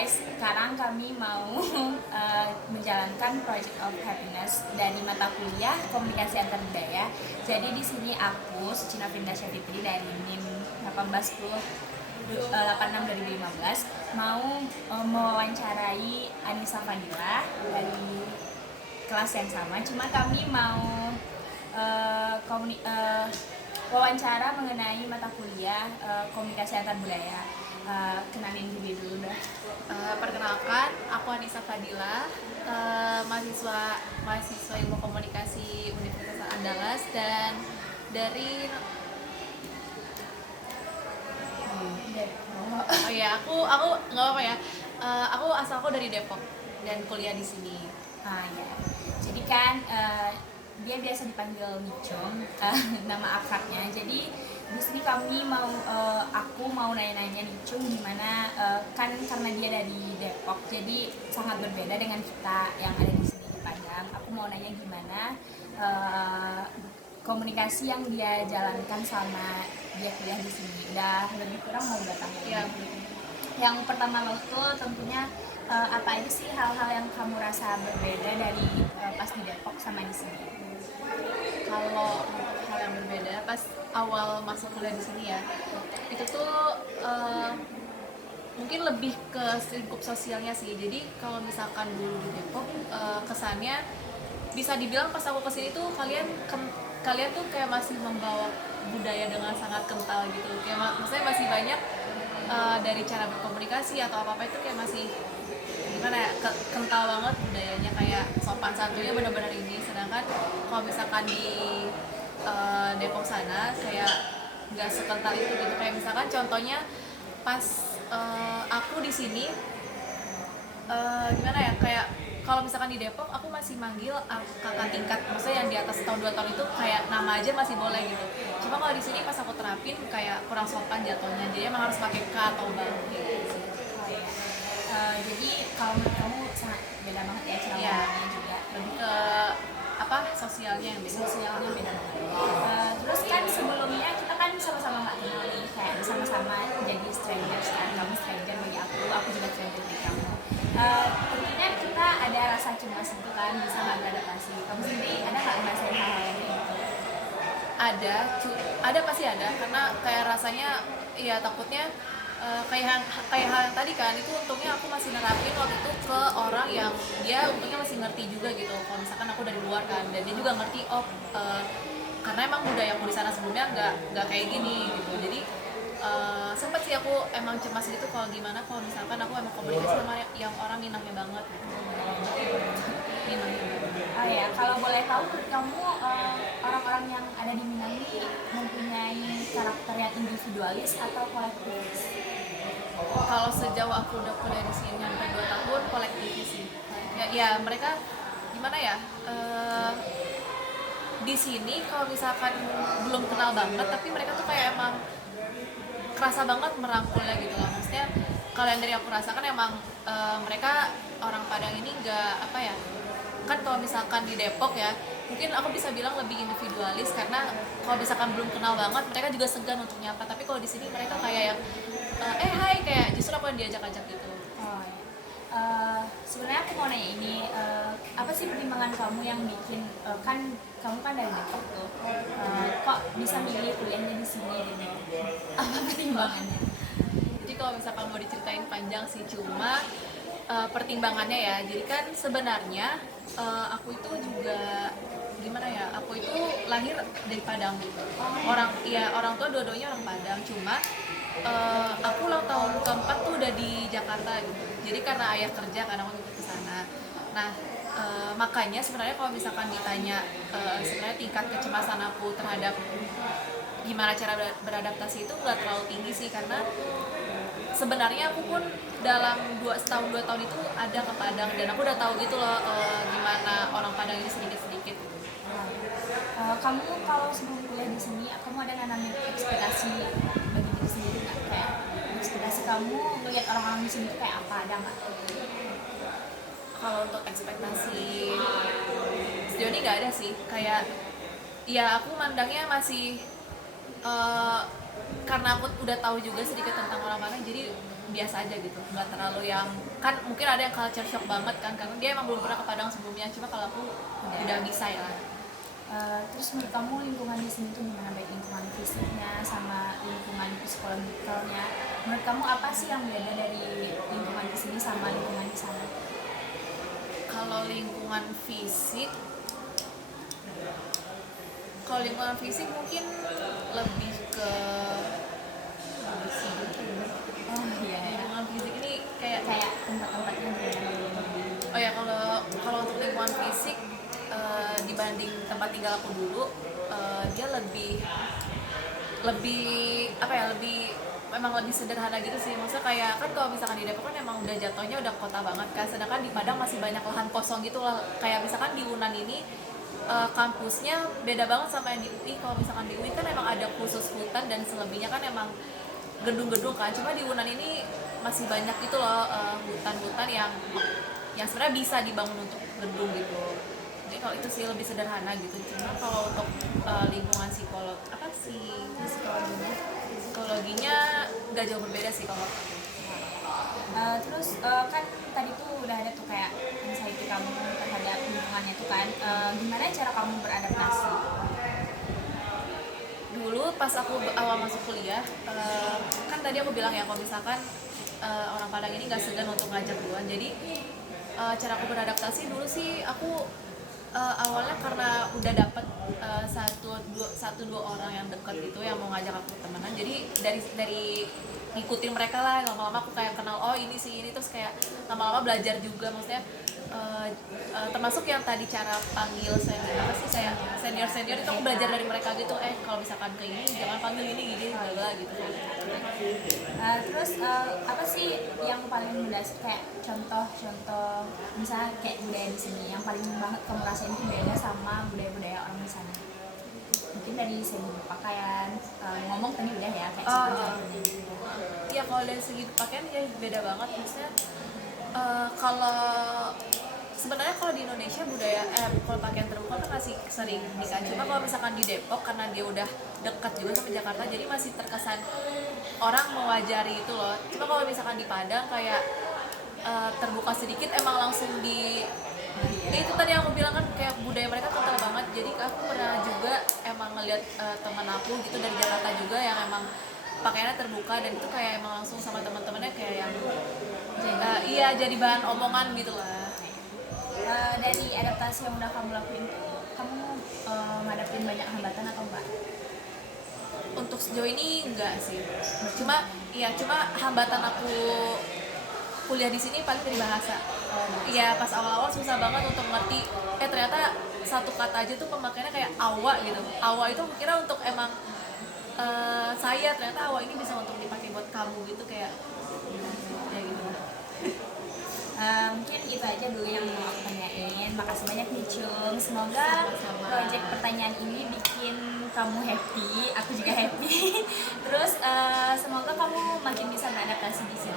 guys, sekarang kami mau menjalankan Project of Happiness dari mata kuliah Komunikasi Antar Budaya. Jadi di sini aku, Sucina Vindasya Fitri dari NIM 86 2015 mau mewawancarai Anissa Fadila dari kelas yang sama. Cuma kami mau wawancara mengenai mata kuliah Komunikasi Antar Budaya. Kenalin diri dulu dah. Perkenalkan, aku Anissa Fadila, mahasiswa Ilmu Komunikasi Universitas Andalas dan dari aku nggak apa ya, aku asalku dari Depok dan kuliah di sini. Ya. Jadi kan dia biasa dipanggil Micong, nama akrabnya. Jadi di sini aku mau nanya-nanya Nicung gimana, kan karena dia dari Depok, jadi sangat berbeda dengan kita yang ada di sini di Padang. Aku mau nanya gimana komunikasi yang dia jalankan selama dia kuliah di sini. Udah lebih kurang mau datang. Ya. Yang pertama itu tentunya apa aja sih hal-hal yang kamu rasa berbeda dari pas di Depok sama di sini? Kalau untuk hal yang berbeda pas awal masuk kuliah di sini ya, itu tuh mungkin lebih ke lingkup sosialnya sih. Jadi kalau misalkan dulu di Depok, kesannya bisa dibilang pas aku kesini tuh kalian tuh kayak masih membawa budaya dengan sangat kental gitu. Kayak maksudnya masih banyak dari cara berkomunikasi atau apa itu kayak masih gimana ya, kental banget budayanya, kayak sopan santunnya benar-benar ini. Sedangkan kalau misalkan di Depok sana kayak nggak sekental itu gitu. Kayak misalkan contohnya pas aku di sini gimana ya, kayak kalau misalkan di Depok aku masih manggil kakak tingkat, maksudnya yang di atas tahun 2 tahun itu kayak nama aja masih boleh gitu. Cuma kalau di sini pas aku terapin kayak kurang sopan jatuhnya, jadi emang harus pakai K atau bang gitu. Jadi kalau menurut kamu sangat beda banget ya cara ngomongnya juga, lebih ke sosialnya yang beda. Sosialnya beda banget. Terus kan sebelumnya kita kan sama-sama nggak kenal nih, kayak sama-sama jadi strangers kan. Kamu stranger bagi aku juga stranger bagi kamu. Tentunya kita ada rasa cemas gitu kan, bisa nggak beradaptasi. Kamu sendiri ada nggak ngerasain hal-hal yang kayak gitu? Ada pasti ada, karena kayak rasanya ya takutnya kayak hal yang tadi kan, itu untungnya aku masih nerapin waktu itu ke orang yang dia untungnya masih ngerti juga gitu. Kalau misalkan aku dari luar kan, dan dia juga ngerti karena emang budaya aku di sana sebelumnya nggak kayak gini gitu. Jadi sempet sih aku emang cemas gitu kalau gimana kalau misalkan aku emang komunikasi sama yang orang Minangnya banget gitu. Minangnya banget. Ya, kalau boleh tahu kamu orang-orang yang ada di Minang ini mempunyai karakter yang individualis atau kolektivis? Kalau sejauh aku udah kuliah di sini sampai 2 tahun, kolektivis sih. Ya mereka gimana ya, di sini kalau misalkan belum kenal banget tapi mereka tuh kayak emang kerasa banget merangkulnya gitu loh. Maksudnya kalau yang dari aku rasakan emang mereka orang Padang ini nggak apa ya, kan kalau misalkan di Depok ya mungkin aku bisa bilang lebih individualis, karena kalau misalkan belum kenal banget mereka juga segan untuk nyapa. Tapi kalau di sini mereka kayak yang hai, kayak justru aku yang diajak-ajak gitu. Sebenarnya aku mau nanya ini, apa sih pertimbangan kamu yang bikin kan kamu kan dari Depok tuh, kok bisa milih kuliahnya di sini gitu? Apa pertimbangannya? Jadi kalau misalkan mau diceritain panjang sih, cuma pertimbangannya ya, jadi kan sebenarnya aku itu juga gimana ya, aku itu lahir dari Padang gitu. Orang tua dua-duanya orang Padang, cuma aku ulang tahun keempat tuh udah di Jakarta gitu. Jadi karena ayah kerja kadang aku ikut ke sana. Nah, makanya sebenarnya kalau misalkan ditanya sebenarnya tingkat kecemasan aku terhadap gimana cara beradaptasi itu nggak terlalu tinggi sih, karena sebenarnya aku pun dalam 2 tahun itu ada ke Padang dan aku udah tahu gitu loh gimana orang Padang ini sedikit-sedikit gitu. Kamu kalau sebelum kuliah di sini, kamu ada nanamin ekspektasi bagi diri sendiri nggak? Kayak ekspektasi kamu melihat orang-orang di sini tuh kayak apa, ada nggak? Kalau untuk ekspektasi sejauh ini nggak ada sih. Kayak ya aku mandangnya masih karena aku udah tahu juga sedikit tentang orang Padang, jadi biasa aja gitu, nggak terlalu yang kan mungkin ada yang culture shock banget kan karena dia emang belum pernah ke Padang sebelumnya, cuma kalau aku udah bisa ya. Terus menurut kamu lingkungan di sini tuh gimana, baik lingkungan fisiknya sama lingkungan psikologikalnya? Menurut kamu apa sih yang beda dari lingkungan di sini sama lingkungan di sana? Kalau lingkungan fisik, kalau lingkungan fisik mungkin lebih ke Oh iya ya, lingkungan fisik ini kayak kayak tempat-tempatnya beda. oh ya, kalau untuk lingkungan fisik dibanding tempat tinggal aku dulu, dia lebih lebih apa ya, lebih memang lebih sederhana gitu sih. Maksudnya kayak kan kalau misalkan di Depok kan emang udah jatuhnya udah kota banget kan, sedangkan di Padang masih banyak lahan kosong gitu lah. Kayak misalkan di Unan ini kampusnya beda banget sama yang di UI. Kalau misalkan di UI kan emang ada khusus hutan dan selebihnya kan emang gedung-gedung kan, cuma di Unan ini masih banyak gitu loh hutan-hutan yang sebenarnya bisa dibangun untuk gedung gitu. Jadi kalau itu sih lebih sederhana gitu. Cuma kalau untuk lingkungan psikologinya nggak jauh berbeda sih kalau. Terus kan tadi tuh udah ada tuh kayak anxiety kamu terhadap lingkungannya tuh kan, gimana cara kamu beradaptasi? Dulu pas aku awal masuk kuliah, kan tadi aku bilang ya kalau misalkan orang Padang ini nggak segan untuk ngajak duluan. Jadi cara aku beradaptasi dulu sih aku awalnya karena udah dapet satu dua orang yang dekat gitu yang mau ngajak aku temenan, jadi dari ngikutin mereka lah, lama-lama aku kayak kenal oh ini sih ini, terus kayak lama-lama belajar juga. Maksudnya termasuk yang tadi cara panggil senior itu aku belajar dari mereka gitu, kalau misalkan ke ini jangan panggil ini gini bla gitu. Terus apa sih yang paling mendasar, kayak contoh-contoh misalnya kayak budaya di sini yang paling banget kamu rasain tuh beda sama budaya-budaya orang di sana? Mungkin dari segi pakaian, ngomong tadi udah ya kayak contoh-contohnya gitu. Iya, kalau dari segi pakaian ya beda banget. Maksudnya kalau sebenarnya kalau di Indonesia budaya kalau pakaian terbuka kan masih sering nikah. Cuma kalau misalkan di Depok karena dia udah dekat juga sama Jakarta, jadi masih terkesan orang mewajari itu loh. Cuma kalau misalkan di Padang kayak terbuka sedikit emang langsung di itu tadi aku bilang kan kayak budaya mereka kental banget. Jadi aku pernah juga emang ngeliat teman aku gitu dari Jakarta juga yang emang pakaiannya terbuka, dan itu kayak emang langsung sama teman-temannya kayak yang iya jadi bahan omongan gitu lah. Dari adaptasi yang udah kamu lakuin tuh, kamu ngadapin banyak hambatan atau enggak? Untuk sejauh ini enggak sih. Cuma hambatan aku kuliah di sini paling dari bahasa. Iya, pas awal-awal susah banget untuk ngerti. Ternyata satu kata aja tuh pemakaiannya kayak awa gitu. Awa itu kira untuk emang saya, ternyata awa ini bisa untuk dipakai buat kamu gitu, kayak ya gitu. Mungkin itu aja dulu yang mau aku tanyain. Makasih banyak nih Cung. Semoga project pertanyaan ini bikin kamu happy, aku juga happy. Terus semoga kamu makin bisa beradaptasi di sini.